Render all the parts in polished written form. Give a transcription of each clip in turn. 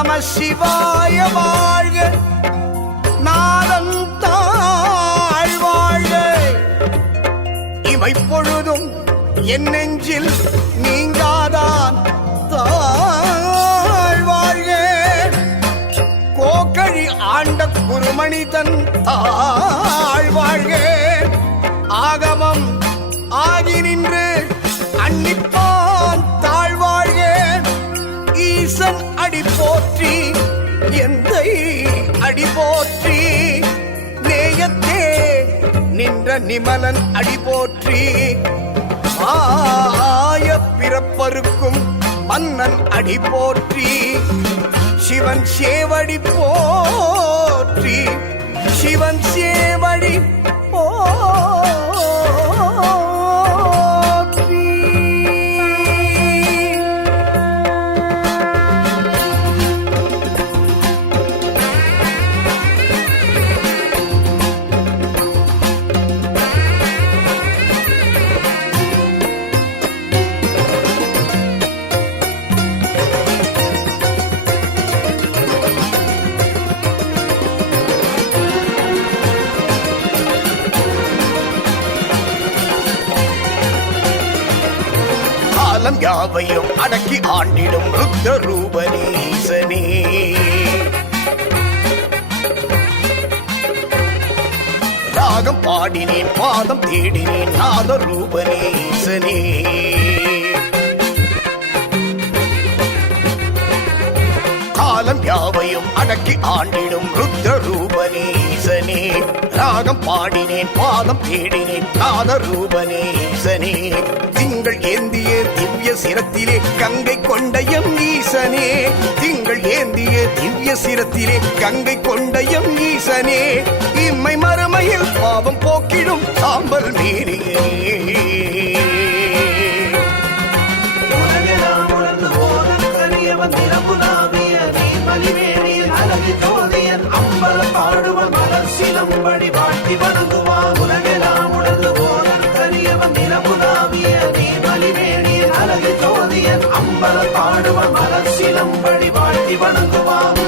நம சிவாய வாழ்க, நாதம் தாழ் வாழ்க. இமைப்பொழுதும் என் நெஞ்சில் நீங்காதான் தாழ் வாழ்க. கோக்கழி ஆண்ட குருமணிதன் தாழ் வாழ்க. ஆகமம் ஆகி நின்று அன்னிப்பான் தாழ்வாழ்க. ஈசன் அடி போற்றி, எந்தை அடி போற்றி, நேயத்தே நின்ற நிமலன் அடி போற்றி. ஆய பிறப்பருக்கும் மன்னன் அடி போற்றி. சிவன் சேவடி போற்றி, சிவன் சேவடி யாவையும் அடக்கி ஆண்டிடும் ருத்ர ரூபனீசனே. ராகம் பாடினேன், பாதம் தேடினேன், நாத ரூபனீசனே. காலம் யாவையும் அடக்கி ஆண்டிடும் ருத்ர ரூபனீசனே. ராகம் பாடினேன், பாதம் தேடினேன், நாத ரூபனீசனே. திங்கள் ஏந்திய திவ்ய சிரத்திலே கங்கை கொண்டயம் ஈசனே. திங்கள் ஏந்திய திவ்ய சிரத்திலே கங்கை கொண்டயம் ஈசனே. இம்மை மறுமையில் பாவம் போக்கிடும் சாம்பல் மீறியே. அம்பலம் பாடுவன் மலர் சிலம்படி வாட்டி வணங்குவான். உலகெல்லாம் உணர்ந்து போதன் கரியவன் நிலமுலாவிய நீமலிவேணியின் அழகு ஜோதியன். அம்பலம் பாடுவன் மலர் சிலம்படி வாட்டி வணங்குவான்.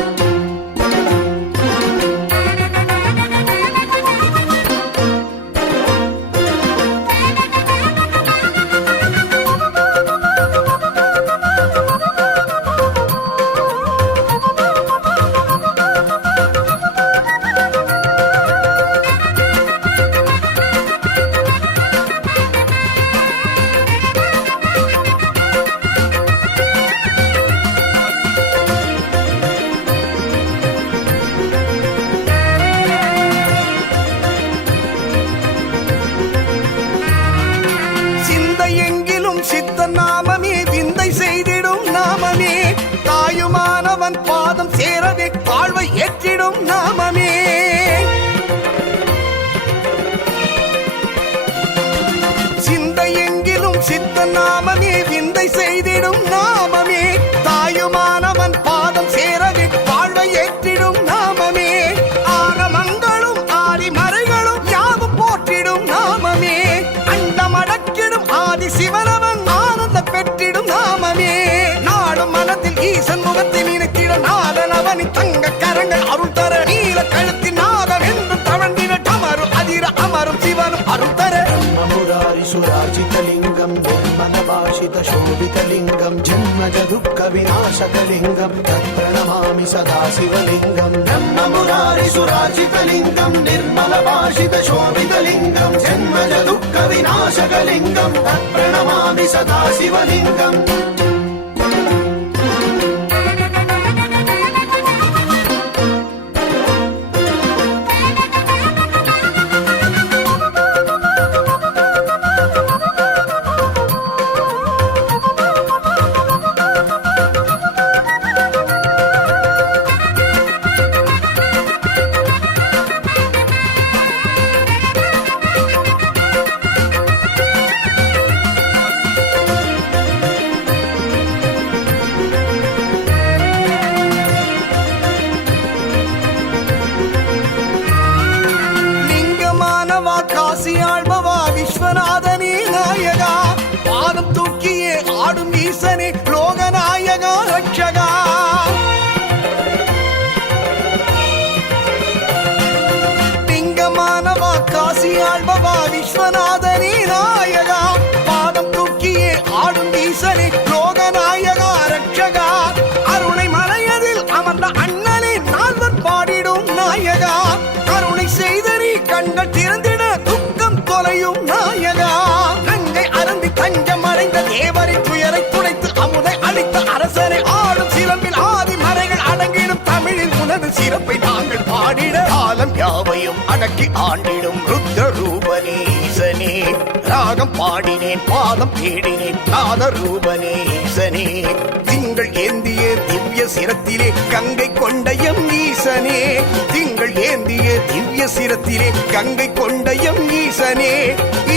தாயுமானவன் பாதம் சேரவே வாழ்வை ஏற்றிடும் நாமமே. சிந்தை எங்கிலும் சித்த நாமமே, விந்தை செய்திடும் நாமமே. தாயுமானவன் பாதம் சேரவே வாழ்வை ஏற்றிடும் நாமமே. ஆகமங்களும் ஆதி மறைகளும் யாவும் போற்றிடும் நாமமே. அண்டமடக்கிடும் ஆதி சிவனவன் ஆனந்த பெற்றிடும் நாமமே. நாடும் மனத்தில் ஈசன் முகத்தை நினைத்திட நாதன் அவனின் தங்க கரங்கள் அருள் தர. நீல கழுத்தின் நாதம் என்றும் தவழ்ந்திட அமரும் அதிர அமரும் சிவனும் அருள் தர. முராரி சுராஜிதலிங்கம் நிர்மலபாஷித சோபிதலிங்கம் ஜன்மஜ துக்க விநாசகலிங்கம் தத்பிரணமாமி சதா சிவலிங்கம். பிரம்ம முராரி சுராஜிதலிங்கம் நிர்மலபாஷித சோபிதலிங்கம் ஜன்மஜ துக்க விநாசகலிங்கம் தத்பிரணமாமி சதா சிவலிங்கம். ஆழ்பவா விஸ்வநாதனே நாயகா. பாதம் தூக்கியே ஆடும் ஈசனே லோகநாயகா ரட்சகா. தேவரின் துயரை துடைத்து அமுதை அளித்த அரசனை ஆடும் சிலம்பில் ஆதி மறைகள் அடங்கிடும் தமிழில் உனது சிறப்பை நாங்கள் பாடிட காலம் யாவையும் அடக்கி ஆண்டிடும் ருத்ர ரூபனீசனே ராகம் பாடினேன் பாதம் தேடினேன் நாத ரூபனீசனே திங்கள் ஏந்திய திவ்ய சிரத்திலே கங்கை கொண்டயம் ஈசனே திங்கள் ஏந்திய திவ்ய சிரத்திலே கங்கை கொண்டயம் ஈசனே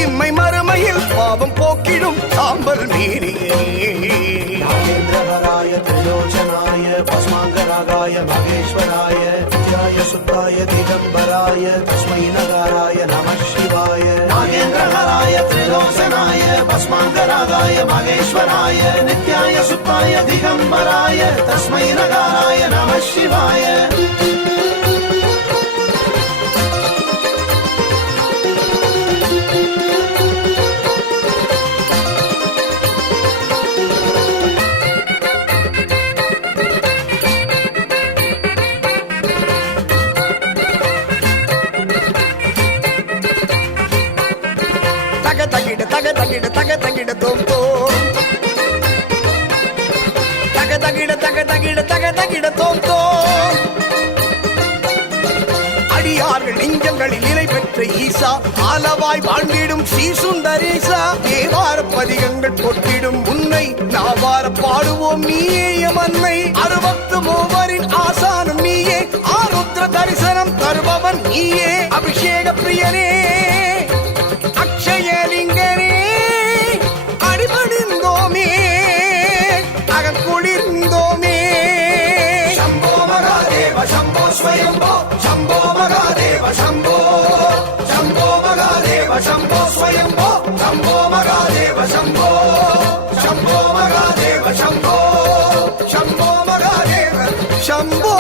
இம்மை மறுமையில் பாவம் போக்கிடும் சாம்பல் மீறியே நாகேந்திரஹராய திரிலோச்சனாய பஸ்மாங்கராகாய மகேஸ்வராய நித்யாய சுத்தாய திகம்பராய தஸ்மை நகாராய நமः சிவாய நாகேந்திரஹராய திரிலோச்சனாய பஸ்மாங்கராகாய மகேஸ்வராய நித்யாய சுத்தாய திகம்பராய தஸ்மை நகாராய நமः சிவாய தக தகிட தோம் தோம் தக தகிட தோம் தோம் அடியார்கள் நெஞ்சங்களில் நிலை பெற்ற ஈசா ஆலவாய் வாழ்ந்திடும் ஸ்ரீசுந்தரேசா தேவார பதிகங்கள் பொட்டிடும் உன்னை நாவார பாடுவோம் நீயே மன்னை 63 ஆசானும் நீயே ஆருத்ர தரிசனம் தருபவன் நீயே அபிஷேக பிரியனே அக்ஷயலிங்கனே அடிபணிந்தோமே அகக்குளிர்ந்தோமே शम्भो महादेव शम्भो स्वयम्भो शम्भो महादेव शम्भो शम्भो महादेव शम्भो स्वयम्भो शम्भो महादेव शम्भो शम्भो महादेव शम्भो शम्भो महादेव शम्भो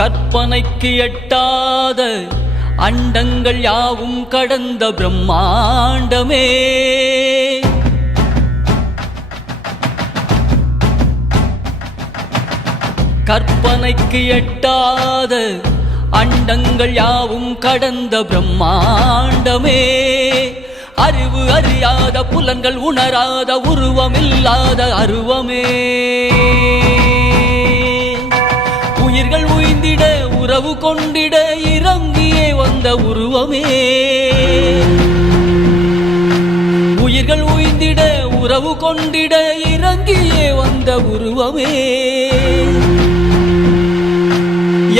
கற்பனைக்கு எட்டாத அண்டங்கள் யாவும் கடந்த பிரம்மாண்டமே கற்பனைக்கு எட்டாத அண்டங்கள் யாவும் கடந்த பிரம்மாண்டமே அறிவு அறியாத புலன்கள் உணராத உருவமில்லாத அருவமே உயிர்கள் உய்ந்திட உறவு கொண்டிட இறங்கியே வந்த உருவமே உயிர்கள் உய்ந்திட உறவு கொண்டிட இறங்கியே வந்த உருவமே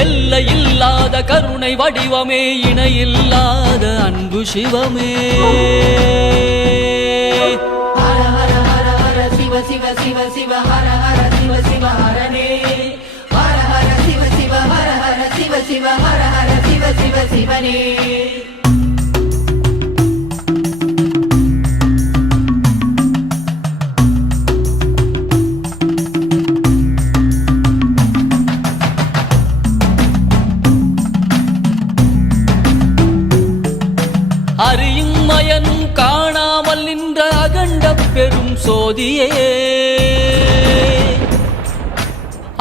எல்லையில்லாத கருணை வடிவமே இணையில்லாத அன்பு சிவமே ஹர ஹர ஹர ஹர சிவ சிவ சிவ சிவ ஹர ஹர சிவ சிவ ஹரனே ஹர ஹர சிவ சிவ ஹர ஹர சிவ சிவ ஹர ஹர சிவ சிவ சிவனே அறியும் மயனும் காணாமல் நின்ற அகண்ட பெரும் சோதியே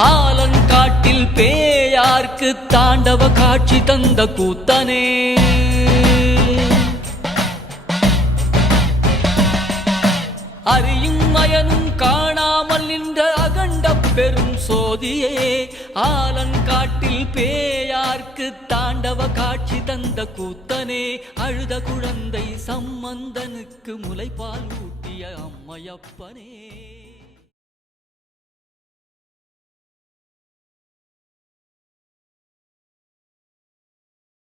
ஆலங்காட்டில் பேயார்க்கு தாண்டவ காட்சி தந்த கூத்தனே அறியும் மயனும் காணாமல் நின்ற அகண்ட பெரும் சோதியே ஆலங்காட்டில் பேயார்க்கு தாண்டவ காட்சி தந்த கூத்தனே அழுத குழந்தை சம்பந்தனுக்கு முலைப்பால் ஊட்டிய அம்மையப்பனே